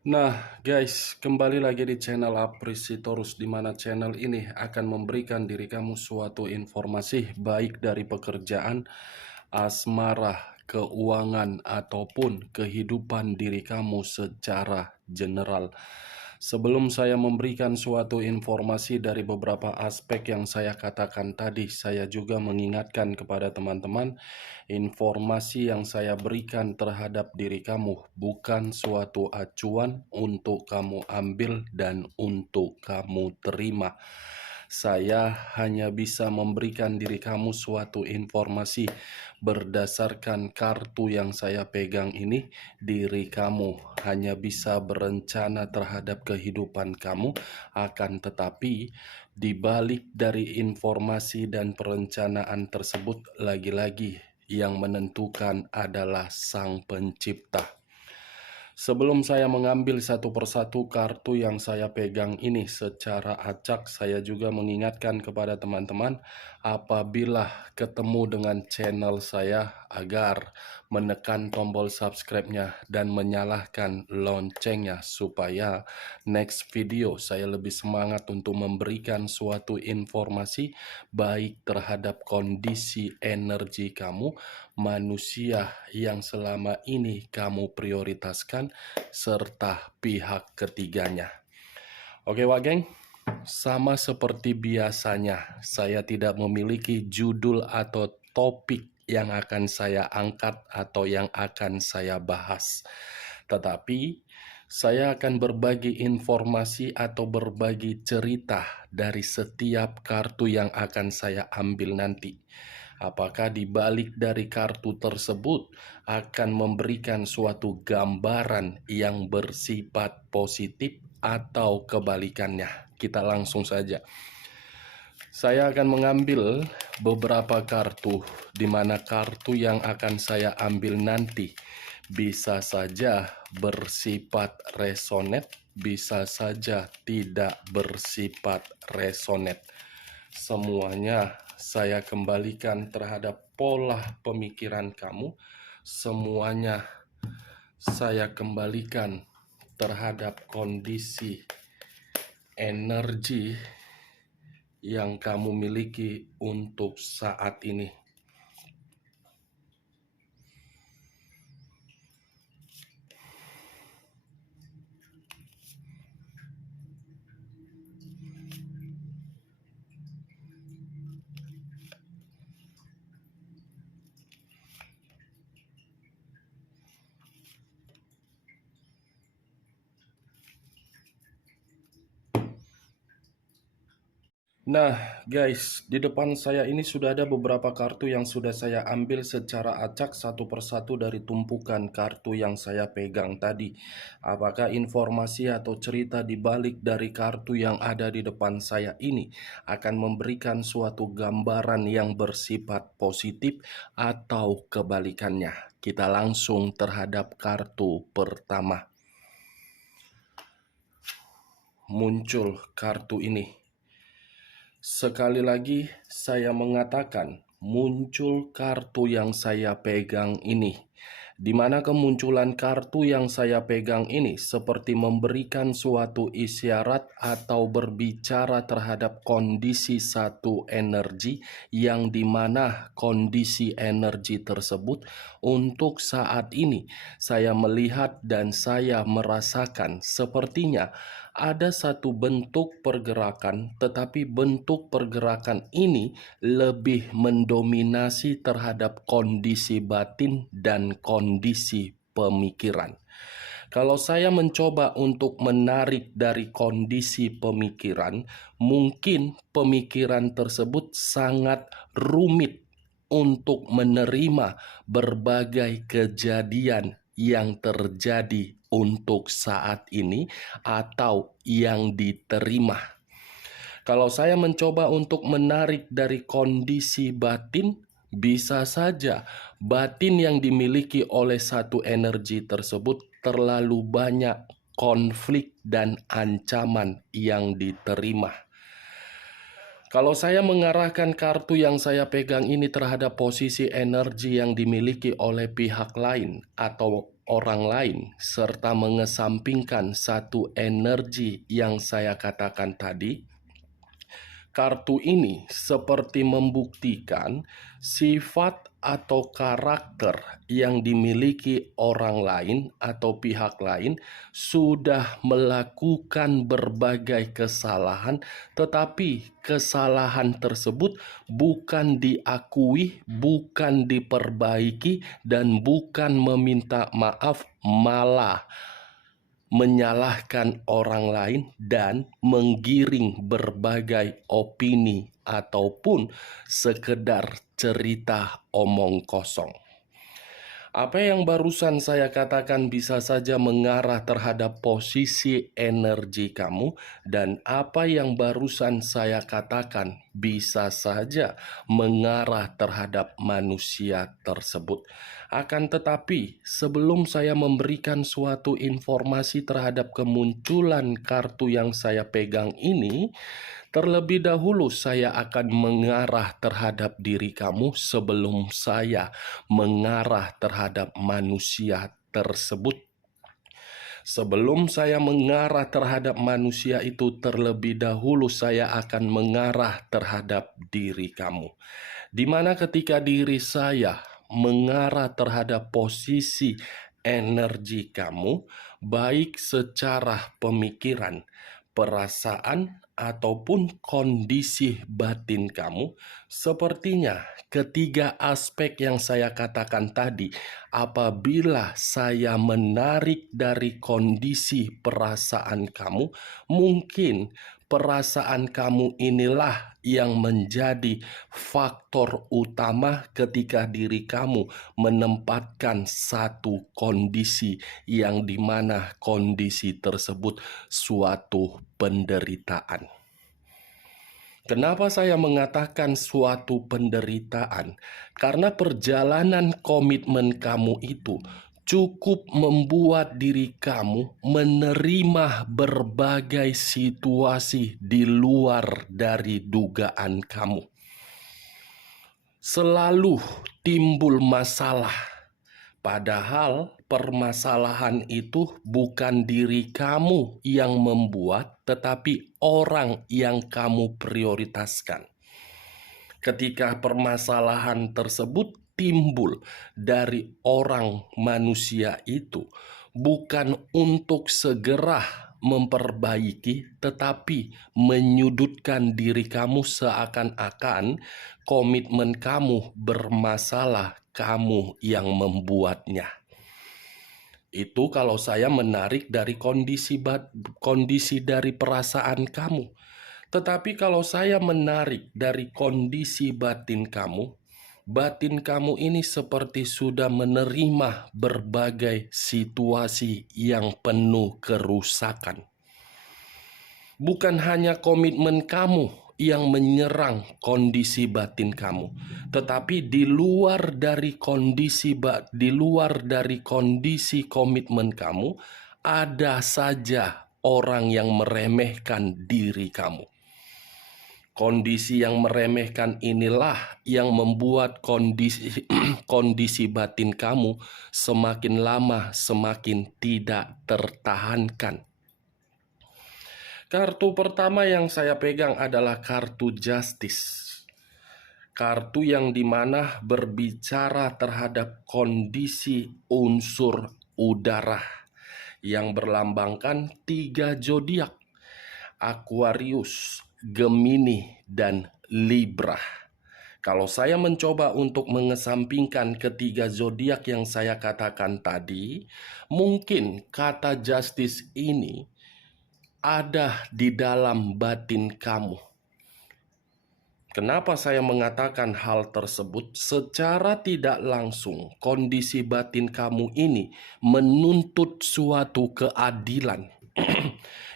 Nah, guys, kembali lagi di channel Aprisitorus, di mana channel ini akan memberikan diri kamu suatu informasi baik dari pekerjaan, asmara, keuangan, ataupun kehidupan diri kamu secara general. Sebelum saya memberikan suatu informasi dari beberapa aspek yang saya katakan tadi, saya juga mengingatkan kepada teman-teman, informasi yang saya berikan terhadap diri kamu bukan suatu acuan untuk kamu ambil dan untuk kamu terima. Saya hanya bisa memberikan diri kamu suatu informasi berdasarkan kartu yang saya pegang ini. Diri kamu hanya bisa berencana terhadap kehidupan kamu, akan tetapi di balik dari informasi dan perencanaan tersebut, lagi-lagi yang menentukan adalah Sang Pencipta. Sebelum saya mengambil satu persatu kartu yang saya pegang ini secara acak, saya juga mengingatkan kepada teman-teman apabila ketemu dengan channel saya agar menekan tombol subscribe-nya dan menyalakan loncengnya supaya next video saya lebih semangat untuk memberikan suatu informasi baik terhadap kondisi energi kamu, manusia yang selama ini kamu prioritaskan, serta pihak ketiganya. Oke Wak Geng, sama seperti biasanya, saya tidak memiliki judul atau topik yang akan saya angkat atau yang akan saya bahas. Tetapi, saya akan berbagi informasi atau berbagi cerita dari setiap kartu yang akan saya ambil nanti. Apakah di balik dari kartu tersebut akan memberikan suatu gambaran yang bersifat positif atau kebalikannya? Kita langsung saja. Saya akan mengambil beberapa kartu, di mana kartu yang akan saya ambil nanti bisa saja bersifat resonate, bisa saja tidak bersifat resonate. Semuanya saya kembalikan terhadap pola pemikiran kamu. Semuanya saya kembalikan terhadap kondisi energi yang kamu miliki untuk saat ini. Nah, guys, di depan saya ini sudah ada beberapa kartu yang sudah saya ambil secara acak satu persatu dari tumpukan kartu yang saya pegang tadi. Apakah informasi atau cerita di balik dari kartu yang ada di depan saya ini akan memberikan suatu gambaran yang bersifat positif atau kebalikannya? Kita langsung terhadap kartu pertama. Muncul kartu ini. Sekali lagi saya mengatakan, muncul kartu yang saya pegang ini. Di mana kemunculan kartu yang saya pegang ini seperti memberikan suatu isyarat atau berbicara terhadap kondisi satu energi, yang dimana kondisi energi tersebut untuk saat ini saya melihat dan saya merasakan sepertinya ada satu bentuk pergerakan, tetapi bentuk pergerakan ini lebih mendominasi terhadap kondisi batin dan kondisi pemikiran. Kalau saya mencoba untuk menarik dari kondisi pemikiran, mungkin pemikiran tersebut sangat rumit untuk menerima berbagai kejadian yang terjadi untuk saat ini atau yang diterima. Kalau saya mencoba untuk menarik dari kondisi batin, bisa saja batin yang dimiliki oleh satu energi tersebut terlalu banyak konflik dan ancaman yang diterima. Kalau saya mengarahkan kartu yang saya pegang ini terhadap posisi energi yang dimiliki oleh pihak lain atau orang lain, serta mengesampingkan satu energi yang saya katakan tadi, kartu ini seperti membuktikan sifat atau karakter yang dimiliki orang lain atau pihak lain sudah melakukan berbagai kesalahan, tetapi kesalahan tersebut bukan diakui, bukan diperbaiki, dan bukan meminta maaf, malah menyalahkan orang lain dan menggiring berbagai opini ataupun sekedar cerita omong kosong. Apa yang barusan saya katakan bisa saja mengarah terhadap posisi energi kamu, dan apa yang barusan saya katakan bisa saja mengarah terhadap manusia tersebut. Akan tetapi, sebelum saya memberikan suatu informasi terhadap kemunculan kartu yang saya pegang ini, terlebih dahulu saya akan mengarah terhadap diri kamu sebelum saya mengarah terhadap manusia tersebut. Sebelum saya mengarah terhadap manusia itu, terlebih dahulu saya akan mengarah terhadap diri kamu. Di mana ketika diri saya mengarah terhadap posisi energi kamu, baik secara pemikiran, perasaan, ataupun kondisi batin kamu, sepertinya ketiga aspek yang saya katakan tadi, apabila saya menarik dari kondisi perasaan kamu, mungkin perasaan kamu inilah yang menjadi faktor utama ketika diri kamu menempatkan satu kondisi yang dimana kondisi tersebut suatu penderitaan. Kenapa saya mengatakan suatu penderitaan? Karena perjalanan komitmen kamu itu cukup membuat diri kamu menerima berbagai situasi di luar dari dugaan kamu. Selalu timbul masalah, padahal permasalahan itu bukan diri kamu yang membuat, tetapi orang yang kamu prioritaskan. Ketika permasalahan tersebut timbul dari orang manusia itu, bukan untuk segera memperbaiki, tetapi menyudutkan diri kamu seakan-akan komitmen kamu bermasalah, kamu yang membuatnya. Itu kalau saya menarik dari kondisi dari perasaan kamu. Tetapi kalau saya menarik dari kondisi batin kamu ini seperti sudah menerima berbagai situasi yang penuh kerusakan. Bukan hanya komitmen kamu yang menyerang kondisi batin kamu, tetapi di luar dari kondisi komitmen kamu, ada saja orang yang meremehkan diri kamu. Kondisi yang meremehkan inilah yang membuat kondisi batin kamu semakin lama semakin tidak tertahankan. Kartu pertama yang saya pegang adalah kartu Justice. Kartu yang dimana berbicara terhadap kondisi unsur udara yang berlambangkan 3 zodiak: Aquarius, Gemini, dan Libra. Kalau saya mencoba untuk mengesampingkan ketiga zodiak yang saya katakan tadi, mungkin kata justice ini ada di dalam batin kamu. Kenapa saya mengatakan hal tersebut? Secara tidak langsung, kondisi batin kamu ini menuntut suatu keadilan.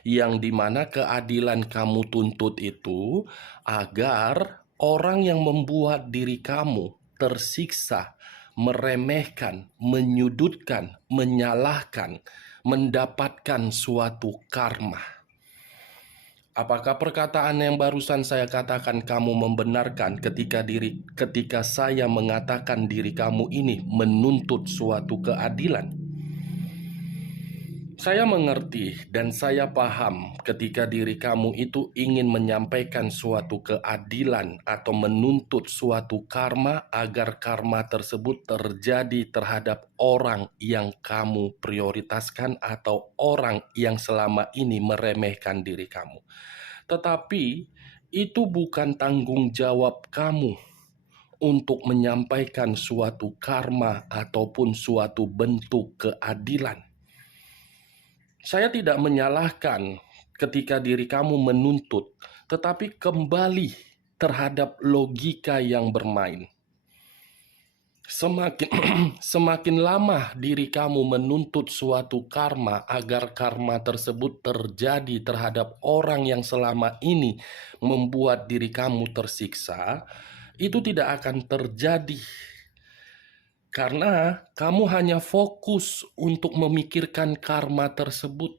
Yang dimana keadilan kamu tuntut itu agar orang yang membuat diri kamu tersiksa, meremehkan, menyudutkan, menyalahkan, mendapatkan suatu karma. Apakah perkataan yang barusan saya katakan kamu membenarkan ketika saya mengatakan diri kamu ini menuntut suatu keadilan? Saya mengerti dan saya paham ketika diri kamu itu ingin menyampaikan suatu keadilan atau menuntut suatu karma agar karma tersebut terjadi terhadap orang yang kamu prioritaskan atau orang yang selama ini meremehkan diri kamu. Tetapi itu bukan tanggung jawab kamu untuk menyampaikan suatu karma ataupun suatu bentuk keadilan. Saya tidak menyalahkan ketika diri kamu menuntut, tetapi kembali terhadap logika yang bermain. Semakin lama diri kamu menuntut suatu karma agar karma tersebut terjadi terhadap orang yang selama ini membuat diri kamu tersiksa, itu tidak akan terjadi. Karena kamu hanya fokus untuk memikirkan karma tersebut.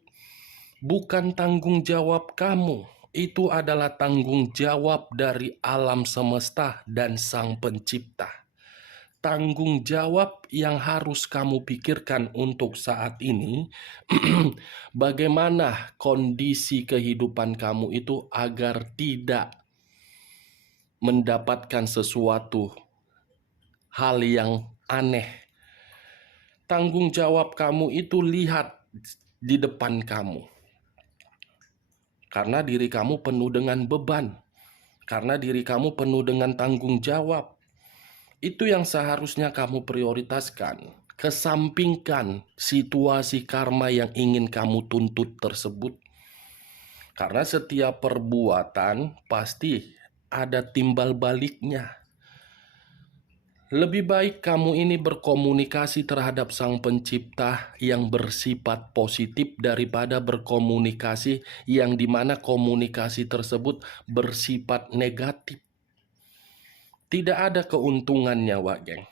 Bukan tanggung jawab kamu. Itu adalah tanggung jawab dari alam semesta dan Sang Pencipta. Tanggung jawab yang harus kamu pikirkan untuk saat ini, bagaimana kondisi kehidupan kamu itu agar tidak mendapatkan sesuatu hal yang aneh. Tanggung jawab kamu itu lihat di depan kamu. Karena diri kamu penuh dengan beban. Karena diri kamu penuh dengan tanggung jawab. Itu yang seharusnya kamu prioritaskan. Kesampingkan situasi karma yang ingin kamu tuntut tersebut. Karena setiap perbuatan pasti ada timbal baliknya. Lebih baik kamu ini berkomunikasi terhadap Sang Pencipta yang bersifat positif daripada berkomunikasi yang dimana komunikasi tersebut bersifat negatif. Tidak ada keuntungannya, Wak Geng.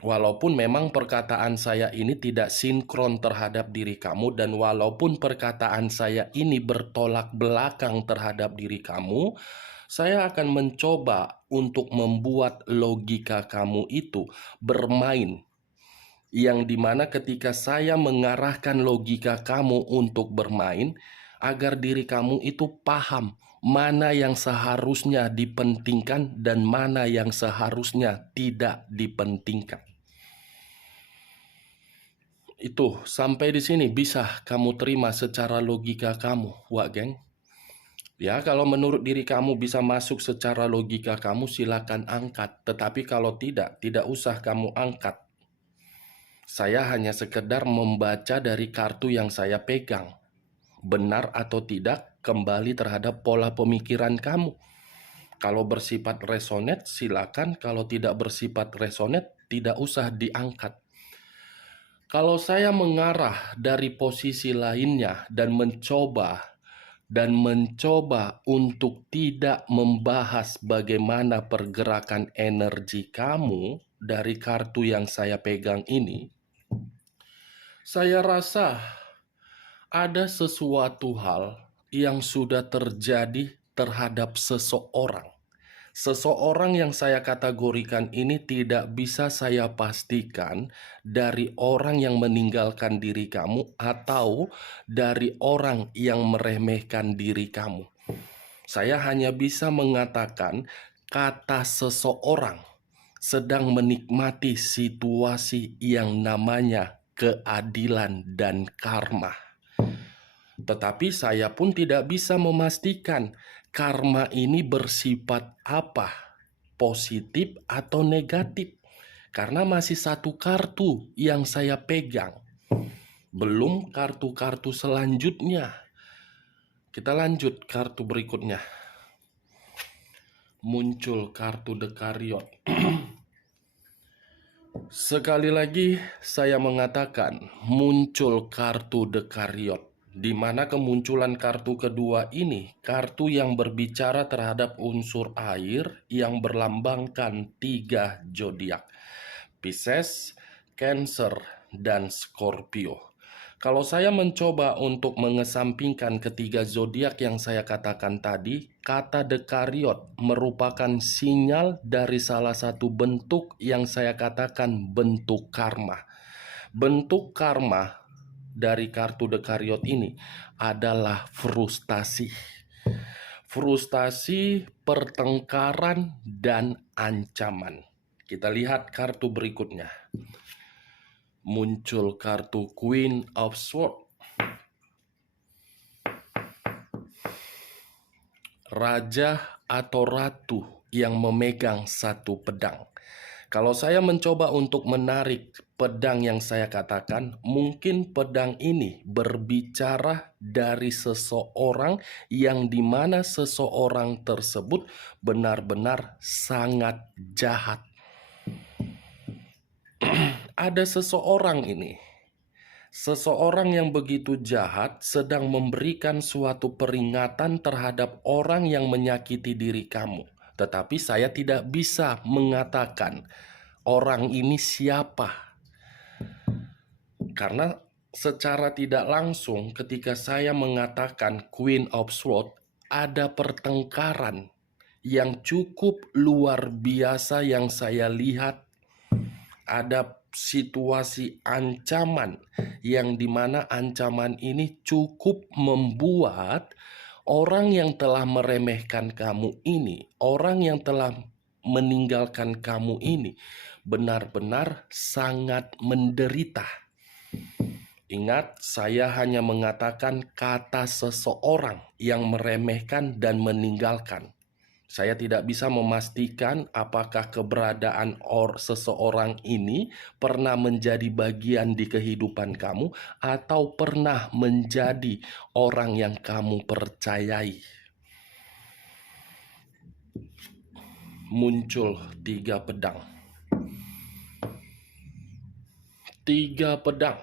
Walaupun memang perkataan saya ini tidak sinkron terhadap diri kamu dan walaupun perkataan saya ini bertolak belakang terhadap diri kamu, saya akan mencoba untuk membuat logika kamu itu bermain. Yang dimana ketika saya mengarahkan logika kamu untuk bermain, agar diri kamu itu paham mana yang seharusnya dipentingkan dan mana yang seharusnya tidak dipentingkan. Itu sampai di sini bisa kamu terima secara logika kamu, Wak Geng? Ya, kalau menurut diri kamu bisa masuk secara logika kamu, silakan angkat. Tetapi kalau tidak usah kamu angkat. Saya hanya sekedar membaca dari kartu yang saya pegang. Benar atau tidak, kembali terhadap pola pemikiran kamu. Kalau bersifat resonate, silakan. Kalau tidak bersifat resonate, tidak usah diangkat. Kalau saya mengarah dari posisi lainnya dan mencoba untuk tidak membahas bagaimana pergerakan energi kamu dari kartu yang saya pegang ini, saya rasa ada sesuatu hal yang sudah terjadi terhadap seseorang. Seseorang yang saya kategorikan ini tidak bisa saya pastikan dari orang yang meninggalkan diri kamu atau dari orang yang meremehkan diri kamu. Saya hanya bisa mengatakan kata seseorang sedang menikmati situasi yang namanya keadilan dan karma. Tetapi saya pun tidak bisa memastikan karma ini bersifat apa, positif atau negatif. Karena masih satu kartu yang saya pegang. Belum kartu-kartu selanjutnya. Kita lanjut kartu berikutnya. Muncul kartu The Chariot. Sekali lagi saya mengatakan muncul kartu The Chariot. Di mana kemunculan kartu kedua ini, kartu yang berbicara terhadap unsur air yang berlambangkan 3 zodiak, Pisces, Cancer, dan Scorpio. Kalau saya mencoba untuk mengesampingkan ketiga zodiak yang saya katakan tadi, kata dekariot merupakan sinyal dari salah satu bentuk yang saya katakan bentuk karma. Bentuk karma dari kartu dekariot ini adalah frustasi. Frustasi, pertengkaran, dan ancaman. Kita lihat kartu berikutnya. Muncul kartu Queen of Swords. Raja atau ratu yang memegang satu pedang. Kalau saya mencoba untuk menarik pedang yang saya katakan, mungkin pedang ini berbicara dari seseorang yang dimana seseorang tersebut benar-benar sangat jahat. Ada seseorang ini, seseorang yang begitu jahat sedang memberikan suatu peringatan terhadap orang yang menyakiti diri kamu. Tetapi saya tidak bisa mengatakan orang ini siapa. Karena secara tidak langsung ketika saya mengatakan Queen of Swords, ada pertengkaran yang cukup luar biasa yang saya lihat. Ada situasi ancaman yang dimana ancaman ini cukup membuat orang yang telah meremehkan kamu ini, orang yang telah meninggalkan kamu ini benar-benar sangat menderita. Ingat, saya hanya mengatakan kata seseorang yang meremehkan dan meninggalkan. Saya tidak bisa memastikan apakah keberadaan seseorang ini pernah menjadi bagian di kehidupan kamu atau pernah menjadi orang yang kamu percayai. Muncul 3 pedang. 3 pedang.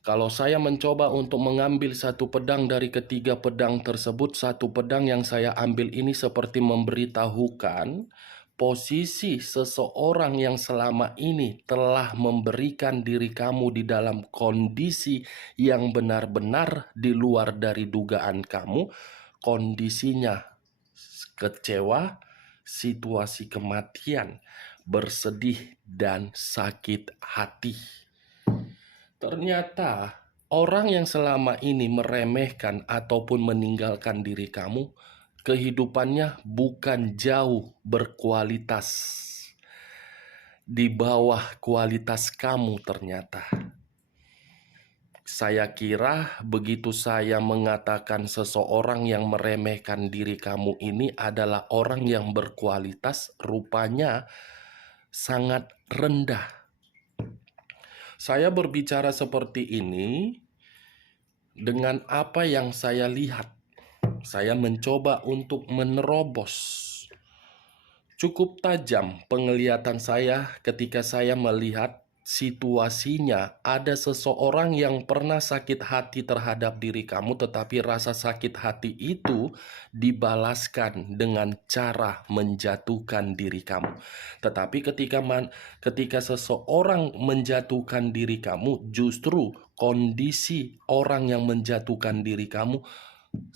Kalau saya mencoba untuk mengambil satu pedang dari ketiga pedang tersebut, satu pedang yang saya ambil ini seperti memberitahukan posisi seseorang yang selama ini telah memberikan diri kamu di dalam kondisi yang benar-benar di luar dari dugaan kamu. Kondisinya kecewa, situasi kematian, bersedih, dan sakit hati. Ternyata orang yang selama ini meremehkan ataupun meninggalkan diri kamu, kehidupannya bukan jauh berkualitas di bawah kualitas kamu ternyata. Saya kira begitu saya mengatakan seseorang yang meremehkan diri kamu ini adalah orang yang berkualitas, rupanya sangat rendah. Saya berbicara seperti ini dengan apa yang saya lihat. Saya mencoba untuk menerobos. Cukup tajam penglihatan saya ketika saya melihat situasinya ada seseorang yang pernah sakit hati terhadap diri kamu, tetapi rasa sakit hati itu dibalaskan dengan cara menjatuhkan diri kamu. Tetapi ketika seseorang menjatuhkan diri kamu, justru kondisi orang yang menjatuhkan diri kamu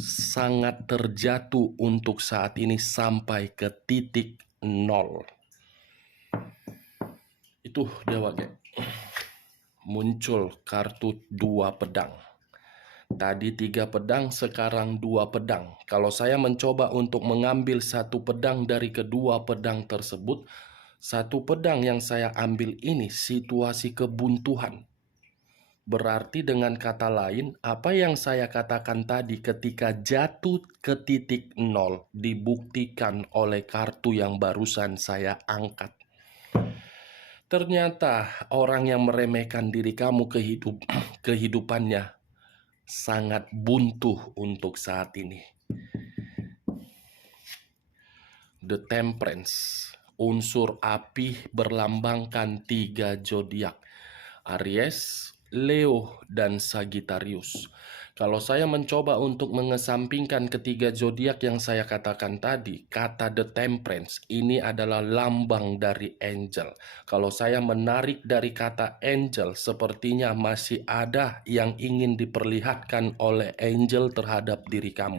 sangat terjatuh untuk saat ini sampai ke titik nol. Itu dia wae. Muncul kartu 2 pedang. Tadi 3 pedang, sekarang 2 pedang. Kalau saya mencoba untuk mengambil satu pedang dari kedua pedang tersebut, satu pedang yang saya ambil ini situasi kebuntuan. Berarti dengan kata lain, apa yang saya katakan tadi ketika jatuh ke titik nol dibuktikan oleh kartu yang barusan saya angkat. Ternyata orang yang meremehkan diri kamu kehidupannya sangat buntu untuk saat ini. The Temperance, unsur api berlambangkan 3 zodiak, Aries, Leo, dan Sagittarius. Kalau saya mencoba untuk mengesampingkan ketiga zodiak yang saya katakan tadi, kata The Temperance ini adalah lambang dari angel. Kalau saya menarik dari kata angel, sepertinya masih ada yang ingin diperlihatkan oleh angel terhadap diri kamu.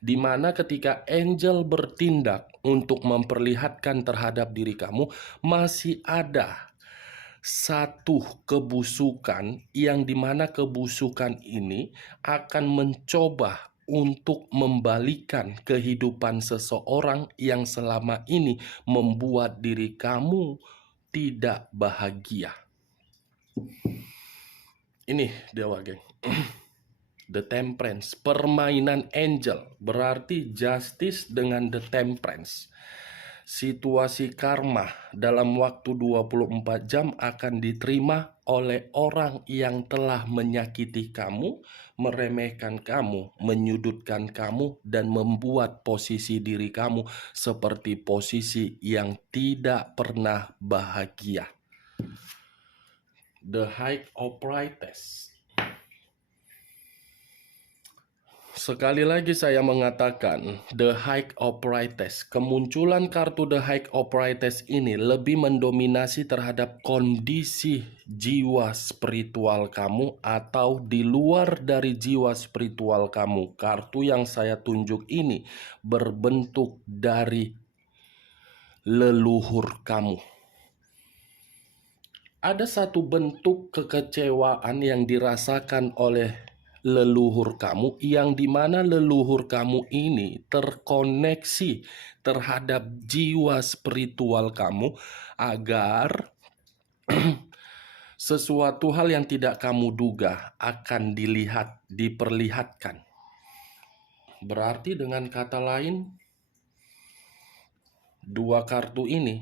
Di mana ketika angel bertindak untuk memperlihatkan terhadap diri kamu, masih ada satu kebusukan yang dimana kebusukan ini akan mencoba untuk membalikan kehidupan seseorang yang selama ini membuat diri kamu tidak bahagia. Ini dewa, geng. The Temperance, permainan angel, berarti justice dengan The Temperance. Situasi karma dalam waktu 24 jam akan diterima oleh orang yang telah menyakiti kamu, meremehkan kamu, menyudutkan kamu, dan membuat posisi diri kamu seperti posisi yang tidak pernah bahagia. The High Priestess. Sekali lagi saya mengatakan, The High Priestess. Kemunculan kartu The High Priestess ini lebih mendominasi terhadap kondisi jiwa spiritual kamu atau di luar dari jiwa spiritual kamu. Kartu yang saya tunjuk ini berbentuk dari leluhur kamu. Ada satu bentuk kekecewaan yang dirasakan oleh leluhur kamu, yang dimana leluhur kamu ini terkoneksi terhadap jiwa spiritual kamu agar sesuatu hal yang tidak kamu duga akan diperlihatkan. Berarti dengan kata lain, dua kartu ini,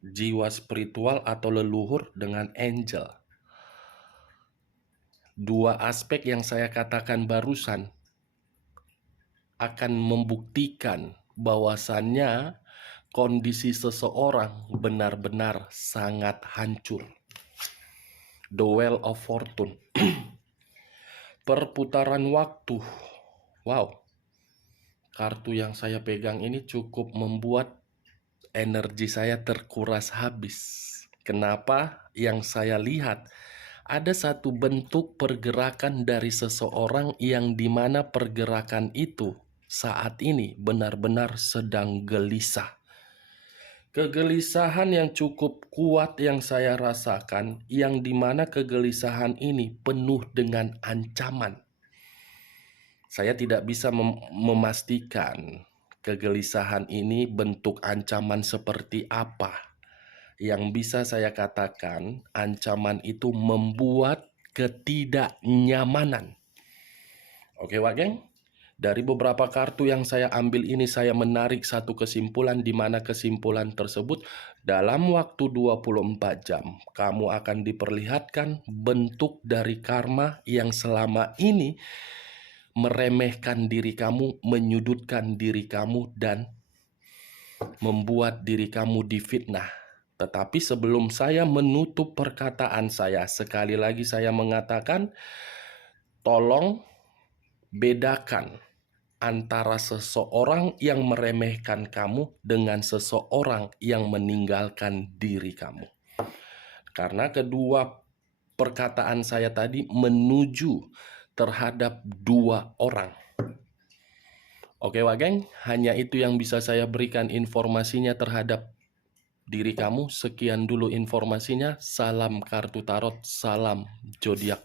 jiwa spiritual atau leluhur dengan angel, dua aspek yang saya katakan barusan akan membuktikan bahwasannya kondisi seseorang benar-benar sangat hancur. The Wheel of Fortune. Perputaran waktu. Wow. Kartu yang saya pegang ini cukup membuat energi saya terkuras habis. Kenapa? Yang saya lihat ada satu bentuk pergerakan dari seseorang yang dimana pergerakan itu saat ini benar-benar sedang gelisah. Kegelisahan yang cukup kuat yang saya rasakan, yang dimana kegelisahan ini penuh dengan ancaman. Saya tidak bisa memastikan kegelisahan ini bentuk ancaman seperti apa. Yang bisa saya katakan, ancaman itu membuat ketidaknyamanan. Oke, Wak Geng? Dari beberapa kartu yang saya ambil ini, saya menarik satu kesimpulan, di mana kesimpulan tersebut dalam waktu 24 jam kamu akan diperlihatkan bentuk dari karma yang selama ini meremehkan diri kamu, menyudutkan diri kamu, dan membuat diri kamu difitnah. Tetapi sebelum saya menutup perkataan saya, sekali lagi saya mengatakan, tolong bedakan antara seseorang yang meremehkan kamu dengan seseorang yang meninggalkan diri kamu. Karena kedua perkataan saya tadi menuju terhadap dua orang. Oke, Wak Geng, hanya itu yang bisa saya berikan informasinya terhadap diri kamu. Sekian dulu informasinya. Salam kartu tarot, salam zodiak.